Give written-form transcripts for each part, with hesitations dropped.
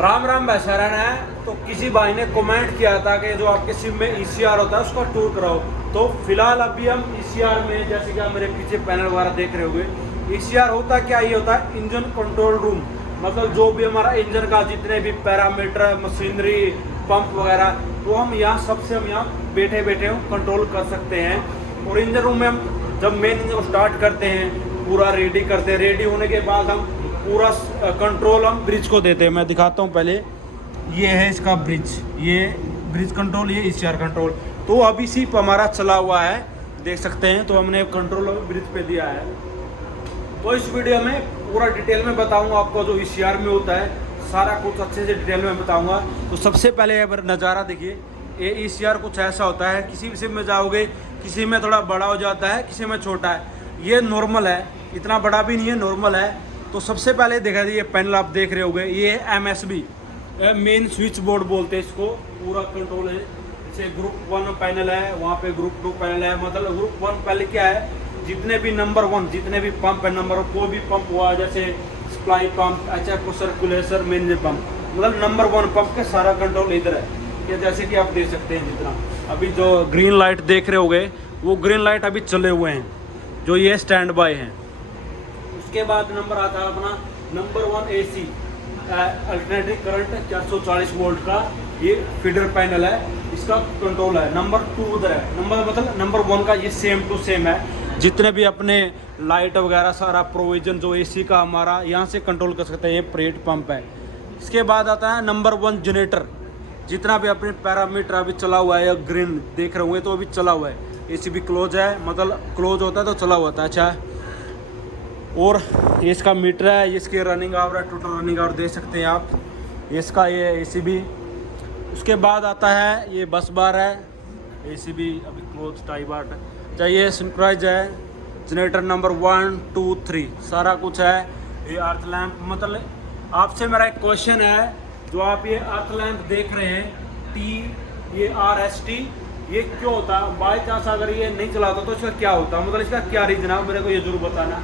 राम राम भाईचारण है। तो किसी भाई ने कमेंट किया था कि जो आपके सिम में ईसीआर होता है उसका टूर कराओ। तो फिलहाल अभी हम ईसीआर में, जैसे कि आप मेरे पीछे पैनल वगैरह देख रहे होंगे, ईसीआर होता क्या, ये होता है इंजन कंट्रोल रूम। मतलब जो भी हमारा इंजन का जितने भी पैरामीटर, मशीनरी, पंप वगैरह, तो हम यहाँ बैठे बैठे कंट्रोल कर सकते हैं। और इंजन रूम में हम जब मेन इंजन को स्टार्ट करते हैं, पूरा रेडी करते हैं, रेडी होने के बाद हम पूरा कंट्रोल हम ब्रिज को देते हैं। मैं दिखाता हूँ पहले, ये है इसका ब्रिज, ये ब्रिज कंट्रोल, ये ईसीआर कंट्रोल। तो अभी सिर्फ हमारा चला हुआ है, देख सकते हैं। तो हमने कंट्रोल ब्रिज पे दिया है। तो इस वीडियो में पूरा डिटेल में बताऊंगा आपको जो ईसीआर में होता है, सारा कुछ अच्छे से डिटेल में बताऊंगा। तो सबसे पहले अगर नज़ारा देखिए, ये ईसीआर कुछ ऐसा होता है, किसी भी सिम में जाओगे, किसी में थोड़ा बड़ा हो जाता है, किसी में छोटा है। ये नॉर्मल है, इतना बड़ा भी नहीं है, नॉर्मल है। तो सबसे पहले देखा जाए, ये पैनल आप देख रहे होंगे, ये MSB मेन स्विच बोर्ड बोलते हैं इसको। पूरा कंट्रोल है, जैसे ग्रुप 1 पैनल है, वहाँ पे ग्रुप 2 पैनल है। मतलब ग्रुप 1 पहले क्या है, जितने भी नंबर 1 जितने भी पंप है, नंबर कोई भी पंप हुआ, जैसे supply pump, HF circulation, main pump, मतलब नंबर 1 पंप के सारा कंट्रोल इधर है। ये जैसे कि आप देख सकते हैं, जितना अभी जो ग्रीन लाइट देख रहे होंगे, वो ग्रीन लाइट अभी चले हुए हैं, जो ये स्टैंड बाय हैं। उसके बाद नंबर आता है अपना number 1 AC alternating current 440 volt का, ये फीडर पैनल है, इसका कंट्रोल है। नंबर 2 उधर है, नंबर मतलब नंबर 1 का ये सेम टू सेम है। जितने भी अपने लाइट वगैरह सारा प्रोविजन जो AC का हमारा यहाँ से कंट्रोल कर सकते हैं, ये प्रेट पंप है। इसके बाद आता है नंबर 1 जनरेटर। जितना भी अपने पैरामीटर अभी चला हुआ है, या ग्रीन देख रहे होंगे तो अभी चला हुआ है। AC भी क्लोज है, मतलब क्लोज होता है तो चला हुआ था। अच्छा, और ये इसका मीटर है, ये इसकी रनिंग आवर है, टोटल रनिंग आवर देख सकते हैं आप। इसका ये ACB। उसके बाद आता है ये बस बार है, ACB अभी क्लोज टाई बाट। चाहिए सिंक्राइज है, जनरेटर नंबर 1 2 3 सारा कुछ है। ये अर्थ लैंप, मतलब आपसे मेरा एक क्वेश्चन है, जो आप ये अर्थ लैंप देख रहे हैं, ये RST, ये क्यों होता है? बाई चांस अगर ये नहीं चलाता तो इसका क्या होता, मतलब इसका क्या रीजन है, मेरे को ये जरूर बताना।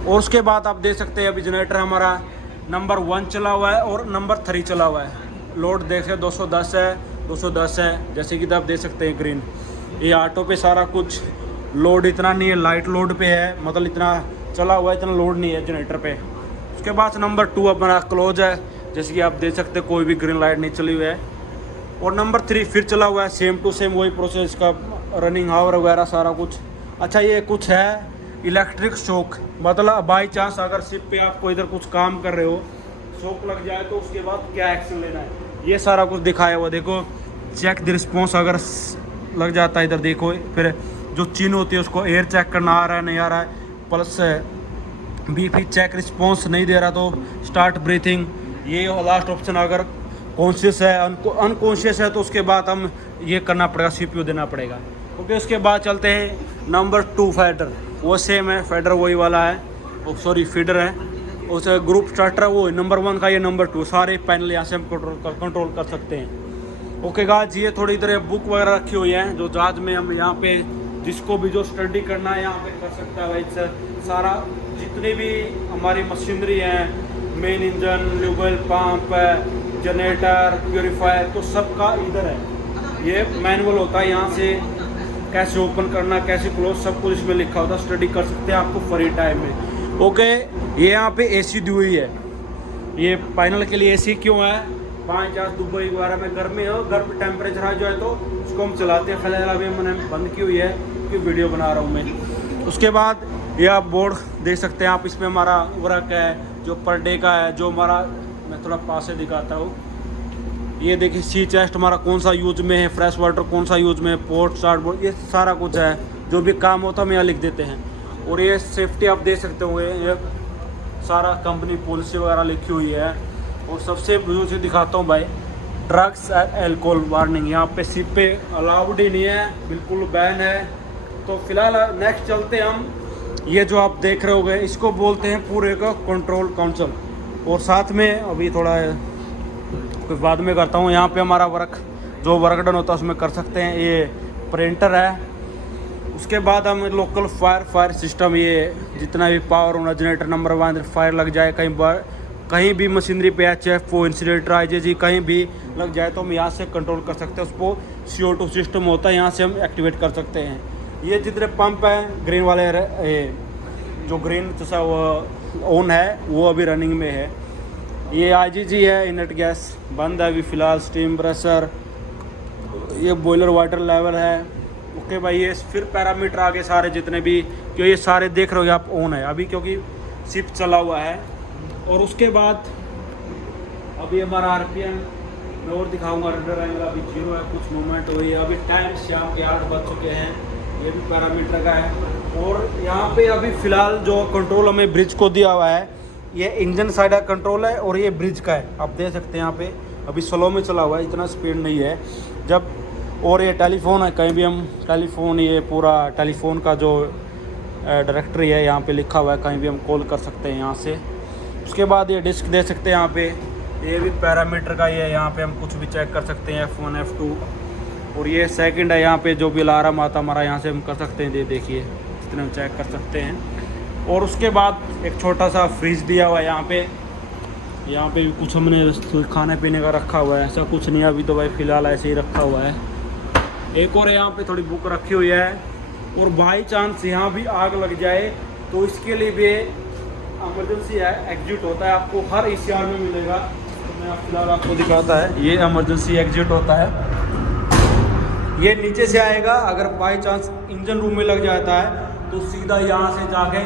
और उसके बाद आप देख सकते हैं, अभी जनरेटर हमारा नंबर 1 चला हुआ है और नंबर 3 चला हुआ है। लोड देख सकते 210 है, 210 है, जैसे कि आप देख सकते हैं ग्रीन। ये ऑटो पे सारा कुछ लोड इतना नहीं है, लाइट लोड पे है, मतलब इतना चला हुआ है, इतना लोड नहीं है जनरेटर पे। उसके बाद नंबर 2 अपना क्लोज है, जैसे कि आप देख सकते हैं, कोई भी ग्रीन लाइट नहीं चली हुई है। और नंबर 3 फिर चला हुआ है, सेम टू सेम वही प्रोसेस का, रनिंग आवर वगैरह सारा कुछ। अच्छा, ये कुछ है इलेक्ट्रिक शॉक, मतलब बाई चांस अगर शिप पे आपको इधर कुछ काम कर रहे हो, शॉक लग जाए तो उसके बाद क्या एक्शन लेना है, ये सारा कुछ दिखाया हुआ। देखो, चेक द रिस्पॉन्स, अगर लग जाता है इधर देखो, फिर जो चिन्ह होती है उसको एयर चेक करना, आ रहा है नहीं आ रहा है, प्लस BP चेक, रिस्पॉन्स नहीं दे रहा तो स्टार्ट ब्रीथिंग। ये लास्ट ऑप्शन, अगर कॉन्शियस है, अनकॉन्शियस है तो उसके बाद हम ये करना पड़ेगा, CPU देना पड़ेगा। ओके, उसके बाद चलते हैं नंबर 2 फीडर। वो सेम है, फीडर वही वाला है, सॉरी फीडर है। उस ग्रुप स्टार्टर वो नंबर 1 का, ये नंबर 2, सारे पैनल यहाँ से हम कंट्रोल कर सकते हैं। ओके गाइस, ये थोड़ी इधर बुक वगैरह रखी हुई है, जो जहाज में हम यहाँ पे जिसको भी जो स्टडी करना है यहाँ पे कर सकता है। भाई सारा जितनी भी हमारी मशीनरी है, मेन इंजन, ल्यूबल, पंप, जनरेटर, प्योरीफायर, तो सबका इधर है। ये मैनुअल होता है, यहाँ से कैसे ओपन करना, कैसे क्लोज, सब कुछ इसमें लिखा होता है। स्टडी कर सकते हैं आपको फ्री टाइम में। ओके, ये यहाँ पे AC दी हुई है। ये पैनल के लिए AC क्यों है? 5 दुबई वगैरह में गर्मी हो, गर्म टेम्परेचर आ जाए तो उसको हम चलाते हैं। फिलहाल अभी मैंने बंद की हुई है क्योंकि वीडियो बना रहा हूँ मैं। उसके बाद ये आप बोर्ड देख सकते हैं आप, इसमें हमारा वर्क है जो पर डे का है, जो हमारा, मैं थोड़ा पास से दिखाता हूँ। ये देखिए, सी चेस्ट हमारा कौन सा यूज में है, फ्रेश वाटर कौन सा यूज में है, पोर्ट स्टार्ट बोर्ड, ये सारा कुछ है। जो भी काम होता है हम यहाँ लिख देते हैं। और ये सेफ्टी आप देख सकते हो, ये सारा कंपनी पॉलिसी वगैरह लिखी हुई है। और सबसे बुजुर्ग से दिखाता हूँ भाई, ड्रग्स एंड एल्कोहल वार्निंग, यहाँ पे सिप पे अलाउड ही नहीं है, बिल्कुल बैन है। तो फिलहाल नेक्स्ट चलते हैं हम। ये जो आप देख रहे होगे, इसको बोलते हैं पूरे का कंट्रोल काउंसिल। और साथ में अभी थोड़ा कुछ बाद में करता हूँ, यहाँ पे हमारा वर्क जो वर्क डन होता है उसमें कर सकते हैं। ये प्रिंटर है। उसके बाद हम लोकल फायर सिस्टम, ये जितना भी पावर होना, जनरेटर नंबर 1 फायर लग जाए, कहीं कहीं भी मशीनरी पे HF वो इंसिलेटर IJG कहीं भी लग जाए तो हम यहाँ से कंट्रोल कर सकते हैं उसको। CO2 सिस्टम होता है, यहाँ से हम एक्टिवेट कर सकते हैं। ये जितने पंप हैं ग्रीन वाले, जो ग्रीन जैसा वो ऑन है वो अभी रनिंग में है। ये IGG है, इनलेट गैस बंद है अभी फ़िलहाल। स्टीम प्रेशर, ये बॉयलर वाटर लेवल है। ओके भाई, ये फिर पैरामीटर आगे सारे जितने भी, क्यों ये सारे देख रहे हो आप ऑन है अभी क्योंकि शिफ्ट चला हुआ है। और उसके बाद अभी हमारा RPM मैं और दिखाऊंगा। रडर एंगल अभी 0 है, कुछ मूवमेंट हुई है। अभी टाइम शाम के 8 बज चुके हैं, ये भी पैरामीटर का है। और यहाँ पे अभी फ़िलहाल जो कंट्रोल हमें ब्रिज को दिया हुआ है, ये इंजन साइड का कंट्रोल है और ये ब्रिज का है। आप देख सकते हैं यहाँ पे अभी स्लो में चला हुआ है, इतना स्पीड नहीं है जब। और ये टेलीफोन है, कहीं भी हम टेलीफोन, ये पूरा टेलीफोन का जो डायरेक्टरी है यहाँ पे लिखा हुआ है, कहीं भी हम कॉल कर सकते हैं यहाँ से। उसके बाद ये डिस्क दे सकते हैं यहाँ पे, ये भी पैरामीटर का ही है। यहाँ पे हम कुछ भी चेक कर सकते हैं, F1 F2। और ये सेकंड है, यहाँ पे जो भी अलार्म आता हमारा यहाँ से हम कर सकते हैं। ये देखिए जितने हम चेक कर सकते हैं। और उसके बाद एक छोटा सा फ्रिज दिया हुआ है यहाँ पे भी कुछ हमने खाने पीने का रखा हुआ है। ऐसा कुछ नहीं अभी तो भाई फ़िलहाल ऐसे ही रखा हुआ है। एक और यहाँ पे थोड़ी बुक रखी हुई है। और बाई चांस यहाँ भी आग लग जाए तो इसके लिए भी इमरजेंसी है, एग्जिट होता है, आपको हर ECR में मिलेगा। तो मैं फिलहाल आपको दिखाता है, ये इमरजेंसी एग्जिट होता है। ये नीचे से आएगा, अगर बाई चांस इंजन रूम में लग जाता है तो सीधा यहाँ से जाके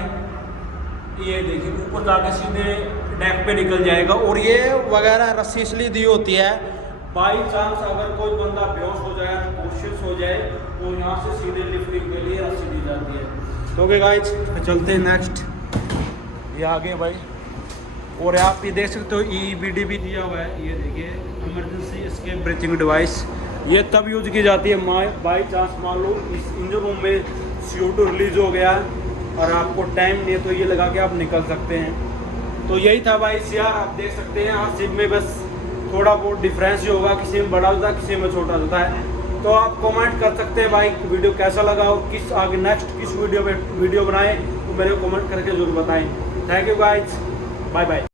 ये देखिए ऊपर जाके सीधे डेक पे निकल जाएगा। और ये वगैरह रस्सी इसलिए दी होती है, बाई चांस अगर कोई बंदा बेहोश हो जाए, कोशिश हो जाए तो यहाँ से सीधे लिफ्टिंग के लिए रस्सी दी जाती है। तो ओके गाइस, चलते हैं नेक्स्ट। ये आगे भाई, और आप ये देख सकते हो EBD भी दिया हुआ है। ये देखिए इमरजेंसी एस्केप ब्रीथिंग डिवाइस, ये तब यूज की जाती है बाई चांस मान लो इस इंजन रूम में CO2 रिलीज हो गया और आपको टाइम नहीं है तो ये लगा के आप निकल सकते हैं। तो यही था भाई ECR, आप देख सकते हैं। हर सिम में बस थोड़ा बहुत डिफरेंस ही होगा, किसी में बड़ा होता है किसी में छोटा होता है। तो आप कमेंट कर सकते हैं भाई वीडियो कैसा लगा और किस आगे नेक्स्ट किस वीडियो बनाएं, तो मेरे को कमेंट करके जरूर बताएं। Thank you guys, bye bye.